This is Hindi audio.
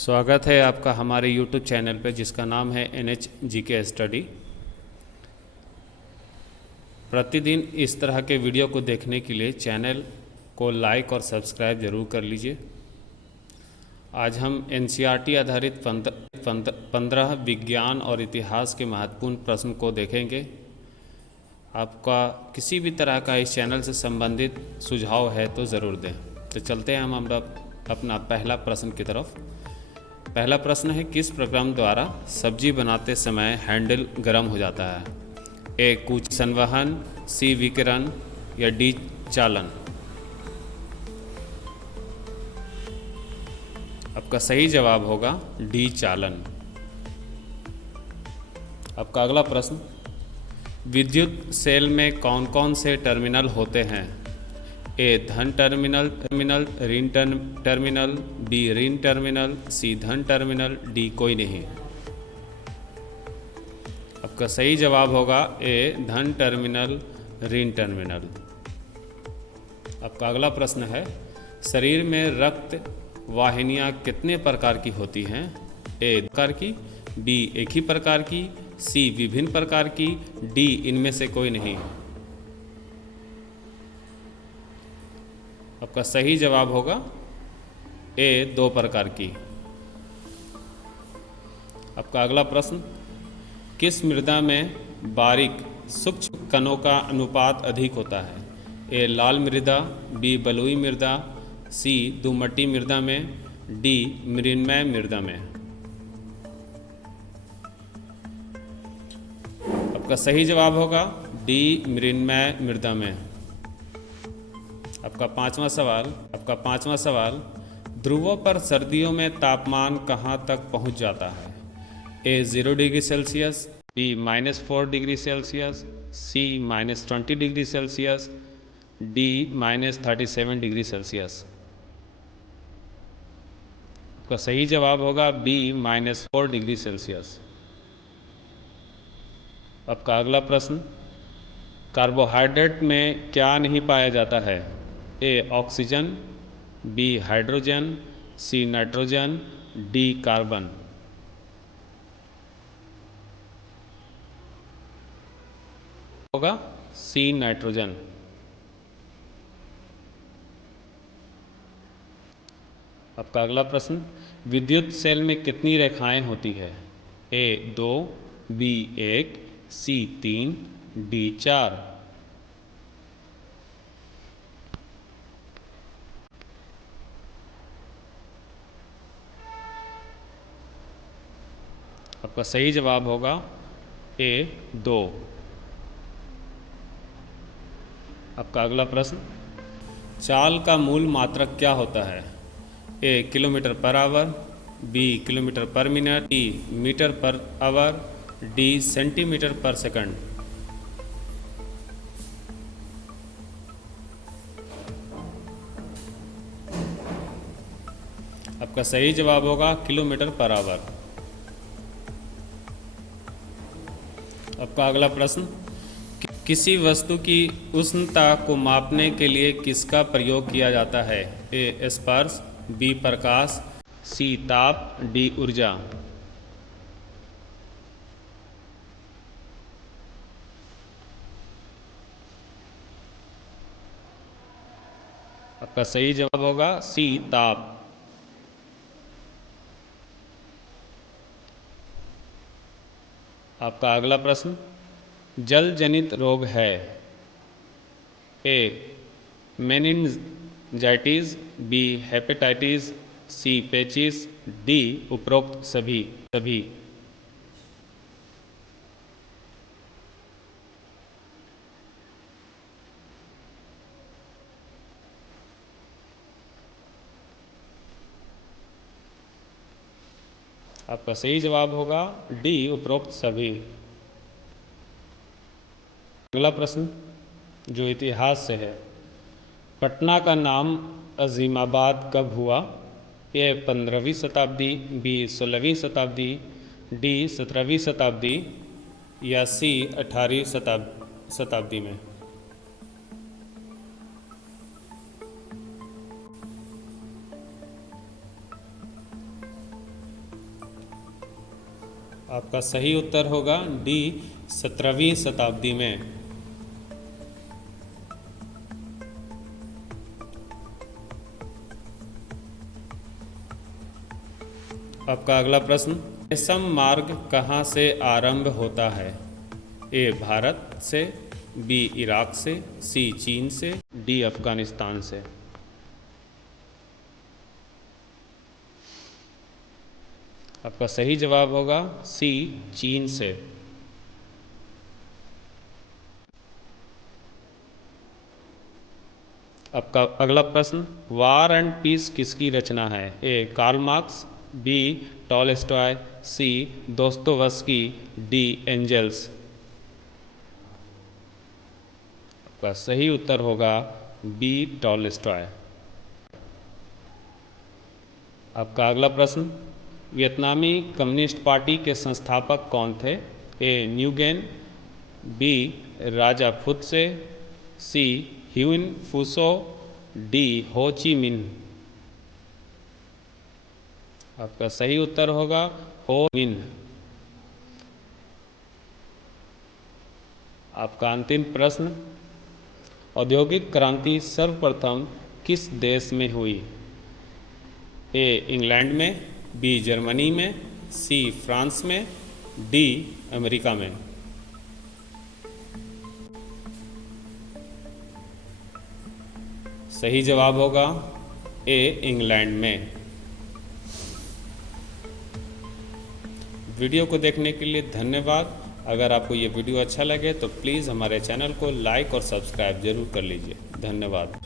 स्वागत है आपका हमारे YouTube चैनल पे जिसका नाम है NH GK स्टडी। प्रतिदिन इस तरह के वीडियो को देखने के लिए चैनल को लाइक और सब्सक्राइब ज़रूर कर लीजिए। आज हम NCERT आधारित 15 विज्ञान और इतिहास के महत्वपूर्ण प्रश्न को देखेंगे। आपका किसी भी तरह का इस चैनल से संबंधित सुझाव है तो ज़रूर दें। तो चलते हैं हम अपना पहला प्रश्न की तरफ। पहला प्रश्न है, किस प्रोग्राम द्वारा सब्जी बनाते समय हैंडल गर्म हो जाता है? ए कूच संवहन, सी विकिरण या डी चालन। आपका सही जवाब होगा डी चालन। आपका अगला प्रश्न, विद्युत सेल में कौन कौन से टर्मिनल होते हैं? ए धन टर्मिनल, ऋण टर्मिनल, बी ऋण टर्मिनल, सी धन टर्मिनल, डी कोई नहीं। आपका सही जवाब होगा ए धन टर्मिनल, ऋण टर्मिनल। आपका अगला प्रश्न है, शरीर में रक्त वाहिनियाँ कितने प्रकार की होती हैं? ए प्रकार की, बी एक ही प्रकार की, सी विभिन्न प्रकार की, डी इनमें से कोई नहीं। आपका सही जवाब होगा ए 2 प्रकार की। आपका अगला प्रश्न, किस मृदा में बारीक सूक्ष्म कणों का अनुपात अधिक होता है? ए लाल मृदा, बी बलुई मृदा, सी दोमट्टी मृदा में, डी मृण्मय मृदा में। आपका सही जवाब होगा डी मृण्मय मृदा में। आपका पांचवा सवाल, ध्रुवों पर सर्दियों में तापमान कहाँ तक पहुँच जाता है? A 0 degree Celsius, B -4 degree Celsius, C -20 degree Celsius, D -37 degree Celsius. आपका सही जवाब होगा बी -4 डिग्री सेल्सियस। आपका अगला प्रश्न, कार्बोहाइड्रेट में क्या नहीं पाया जाता है? A oxygen, B hydrogen, C nitrogen, D carbon. होगा सी नाइट्रोजन। आपका अगला प्रश्न, विद्युत सेल में कितनी रेखाएं होती है? ए 2, बी 1, सी 3, डी 4। आपका सही जवाब होगा ए 2। आपका अगला प्रश्न, चाल का मूल मात्रक क्या होता है? A kilometre per hour, B kilometre per minute, C metre per hour, D centimetre per second. आपका सही जवाब होगा किलोमीटर पर आवर। आपका अगला प्रश्न, किसी वस्तु की उष्णता को मापने के लिए किसका प्रयोग किया जाता है? ए स्पर्श, बी प्रकाश, सी ताप, डी ऊर्जा। आपका सही जवाब होगा सी ताप। आपका अगला प्रश्न, जल जनित रोग है? ए मेनिंजाइटिस, बी हेपेटाइटिस, सी पेचिस, डी उपरोक्त सभी। आपका सही जवाब होगा डी उपरोक्त सभी। अगला प्रश्न जो इतिहास से है, पटना का नाम अजीमाबाद कब हुआ? ए 15वीं शताब्दी, बी 16वीं शताब्दी, डी 17वीं शताब्दी या सी 18वीं शताब्दी में। आपका सही उत्तर होगा डी 17वीं शताब्दी में। आपका अगला प्रश्न, रेशम मार्ग कहाँ से आरंभ होता है? ए भारत से, बी इराक से, सी चीन से, डी अफगानिस्तान से। आपका सही जवाब होगा सी चीन से। आपका अगला प्रश्न, वार एंड पीस किसकी रचना है? A Karl Marx, B Tolstoy, C Dostoevsky, D angels. आपका सही उत्तर होगा बी टॉलस्टॉय। आपका अगला प्रश्न, वियतनामी कम्युनिस्ट पार्टी के संस्थापक कौन थे? ए न्यूगेन, बी राजा फुत्से, सी ह्युन फूसो, डी हो ची मिन्ह। आपका सही उत्तर होगा हो मिन्ह। आपका अंतिम प्रश्न, औद्योगिक क्रांति सर्वप्रथम किस देश में हुई? ए इंग्लैंड में, बी जर्मनी में, सी फ्रांस में, डी अमेरिका में। सही जवाब होगा ए इंग्लैंड में। वीडियो को देखने के लिए धन्यवाद। अगर आपको ये वीडियो अच्छा लगे तो प्लीज़ हमारे चैनल को लाइक और सब्सक्राइब जरूर कर लीजिए। धन्यवाद।